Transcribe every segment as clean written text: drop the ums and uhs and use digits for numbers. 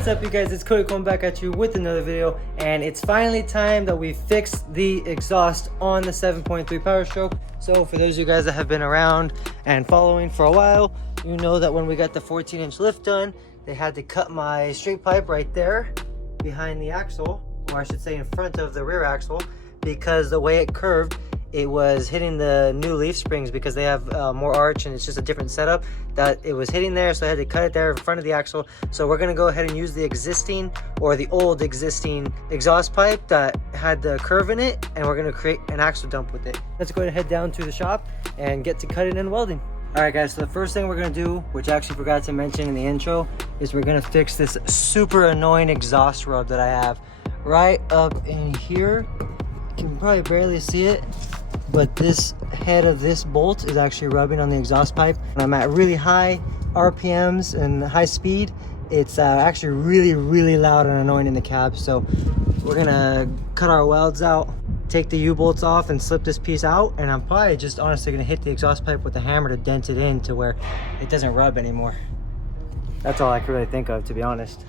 What's up, you guys? It's Cody coming back at you with another video, and it's finally time that we fix the exhaust on the 7.3 Power Stroke. So for those of you guys that have been around and following for a while, you know that when we got the 14-inch lift done, they had to cut my straight pipe right there behind the axle, or I should say in front of the rear axle, because the way it curved, it was hitting the new leaf springs because they have more arch and it's just a different setup, that it was hitting there, so I had to cut it there in front of the axle. So we're gonna go ahead and use the existing, or the old existing exhaust pipe that had the curve in it, and we're gonna create an axle dump with it. Let's go ahead and head down to the shop and get to cutting and welding. All right guys, so the first thing we're gonna do, which I actually forgot to mention in the intro, is we're gonna fix this super annoying exhaust rub that I have right up in here. You can probably barely see it, but this head of this bolt is actually rubbing on the exhaust pipe. When I'm at really high RPMs and high speed, it's actually really loud and annoying in the cab. So we're gonna cut our welds out, take the U-bolts off and slip this piece out, and I'm probably just honestly gonna hit the exhaust pipe with a hammer to dent it in to where it doesn't rub anymore. That's all I can really think of, to be honest.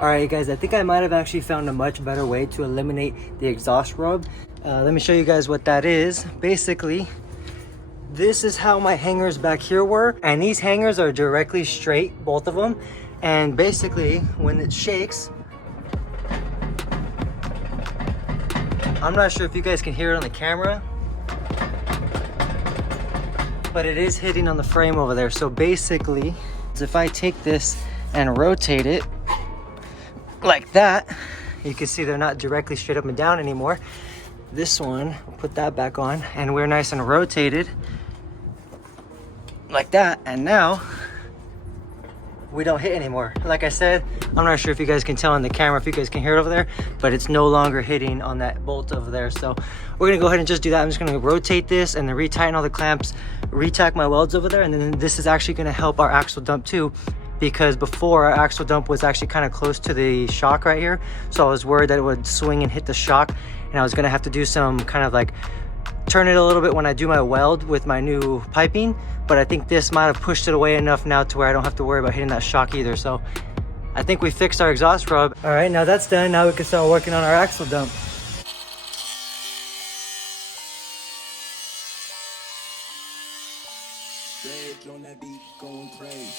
Alright you guys, I think I might have actually found a much better way to eliminate the exhaust rub. Let me show you guys what that is. Basically, this is how my hangers back here were, and these hangers are directly straight, both of them. And basically, when it shakes, I'm not sure if you guys can hear it on the camera, but it is hitting on the frame over there. So basically, if I take this and rotate it like that, you can see they're not directly straight up and down anymore. This one, we'll put that back on, and we're nice and rotated like that, and now we don't hit anymore. Like I said, I'm not sure if you guys can tell on the camera, if you guys can hear it over there, but it's no longer hitting on that bolt over there. So we're gonna go ahead and just do that. I'm just gonna rotate this and then retighten all the clamps, retack my welds over there, and then this is actually gonna help our axle dump too, because before our axle dump was actually kind of close to the shock right here. So I was worried that it would swing and hit the shock, and I was gonna have to do some kind of like turn it a little bit when I do my weld with my new piping. But I think this might have pushed it away enough now to where I don't have to worry about hitting that shock either. So I think we fixed our exhaust rub. All right, now that's done. Now we can start working on our axle dump. On that beat, going crazy.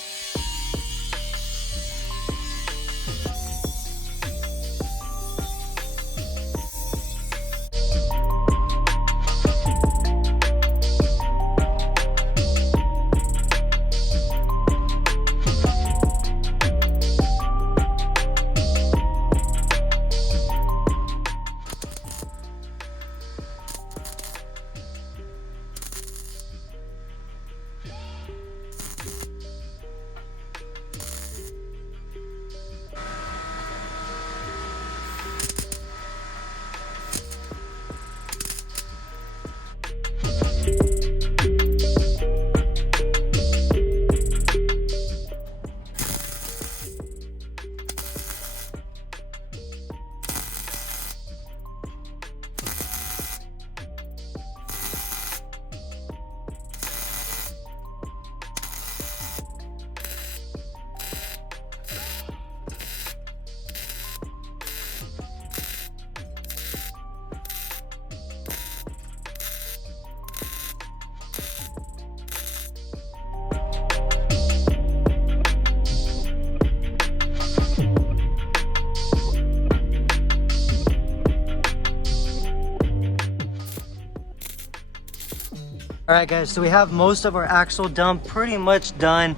All right guys, so we have most of our axle dump pretty much done.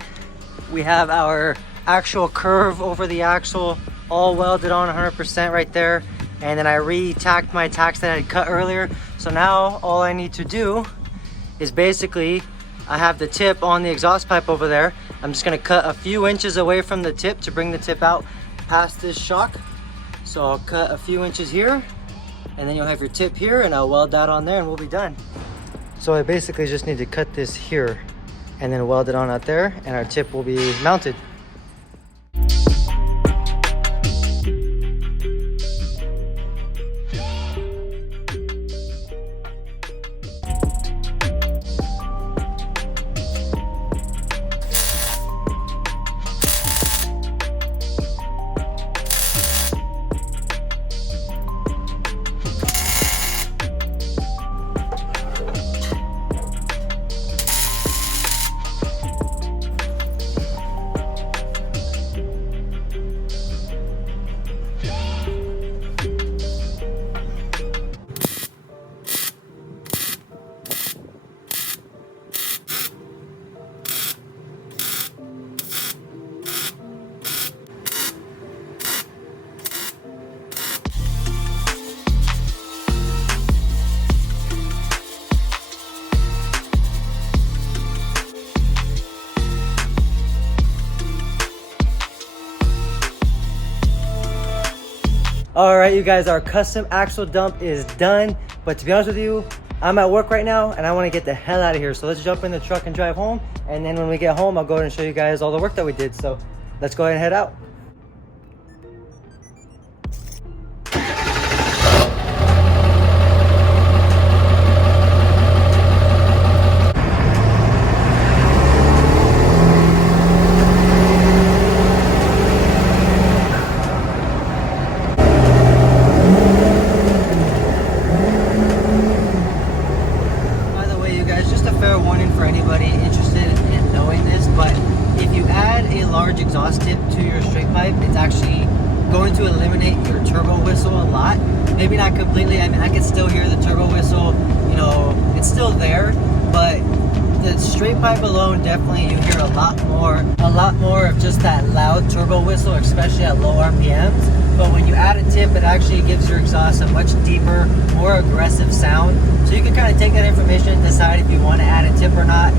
We have our actual curve over the axle all welded on 100% right there. And then I re-tacked my tacks that I had cut earlier. So now all I need to do is basically, I have the tip on the exhaust pipe over there. I'm just gonna cut a few inches away from the tip to bring the tip out past this shock. So I'll cut a few inches here, and then you'll have your tip here, and I'll weld that on there and we'll be done. So I basically just need to cut this here and then weld it on out there, and our tip will be mounted. All right, you guys, our custom axle dump is done. But to be honest with you, I'm at work right now and I want to get the hell out of here. So let's jump in the truck and drive home. And then when we get home, I'll go ahead and show you guys all the work that we did. So let's go ahead and head out. Exhaust tip to your straight pipe, it's actually going to eliminate your turbo whistle a lot. Maybe not completely. I mean, I can still hear the turbo whistle, you know, it's still there, but the straight pipe alone, definitely you hear a lot more of just that loud turbo whistle, especially at low RPMs. But when you add a tip, it actually gives your exhaust a much deeper, more aggressive sound. So you can kind of take that information and decide if you want to add a tip or not.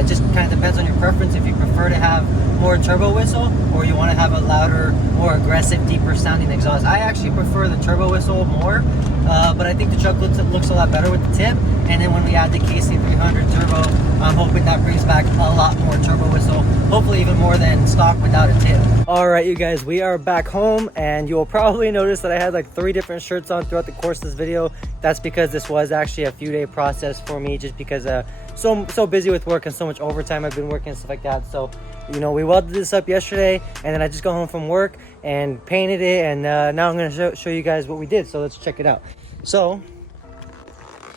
It just kind of depends on your preference, if you prefer to have more turbo whistle or you want to have a louder, more aggressive, deeper sounding exhaust. I actually prefer the turbo whistle more, but I think the truck looks a lot better with the tip. And then when we add the KC300 turbo, I'm hoping that brings back a lot more turbo whistle, hopefully even more than stock without a tip. All right, you guys, we are back home, and you'll probably notice that I had like 3 different shirts on throughout the course of this video. That's because this was actually a few-day process for me, just because so busy with work and so much overtime I've been working and stuff like that. So, you know, we welded this up yesterday, and then I just got home from work and painted it, and now I'm gonna show you guys what we did. So let's check it out. So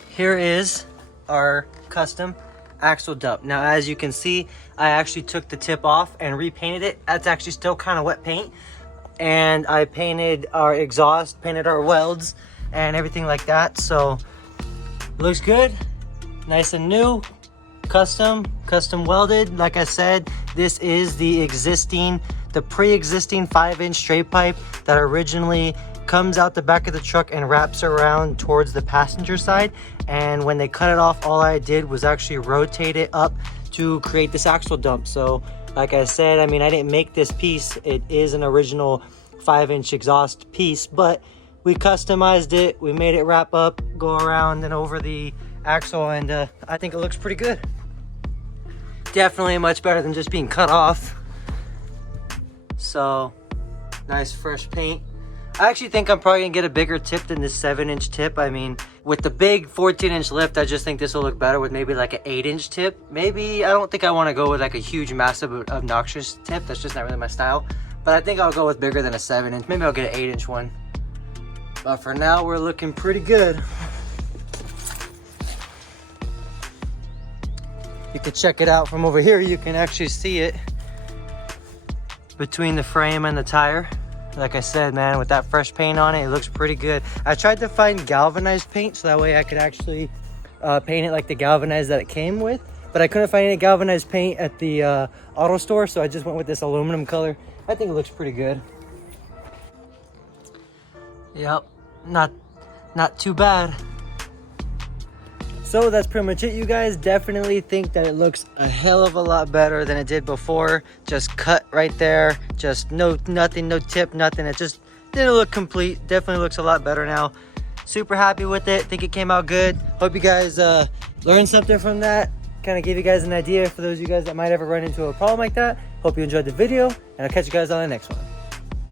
here is our custom axle dump. Now, as you can see, I actually took the tip off and repainted it. That's actually still kind of wet paint. And I painted our exhaust, painted our welds and everything like that. So looks good, nice and new, custom welded. Like I said, this is the pre-existing 5-inch straight pipe that originally comes out the back of the truck and wraps around towards the passenger side. And when they cut it off, all I did was actually rotate it up to create this axle dump. So like I said, I mean, I didn't make this piece. It is an original 5-inch exhaust piece, but we customized it. We made it wrap up, go around and over the axle, and I think it looks pretty good. Definitely much better than just being cut off. So nice fresh paint. I actually think I'm probably gonna get a bigger tip than this 7-inch tip. I mean, with the big 14-inch lift, I just think this will look better with maybe like an 8-inch tip. Maybe, I don't think I wanna go with like a huge, massive, obnoxious tip. That's just not really my style. But I think I'll go with bigger than a 7-inch. Maybe I'll get an 8-inch one. But for now, we're looking pretty good. You can check it out from over here. You can actually see it between the frame and the tire. Like I said, man, with that fresh paint on it, it looks pretty good. I tried to find galvanized paint so that way I could actually paint it like the galvanized that it came with, but I couldn't find any galvanized paint at the auto store, so I just went with this aluminum color. I think it looks pretty good. Yep, not too bad. So that's pretty much it, you guys. Definitely think that it looks a hell of a lot better than it did before. Just cut right there, just nothing, no tip, nothing. It just didn't look complete. Definitely looks a lot better now. Super happy with it. Think it came out good. Hope you guys learned something from that. Kind of gave you guys an idea for those of you guys that might ever run into a problem like that. Hope you enjoyed the video, and I'll catch you guys on the next one.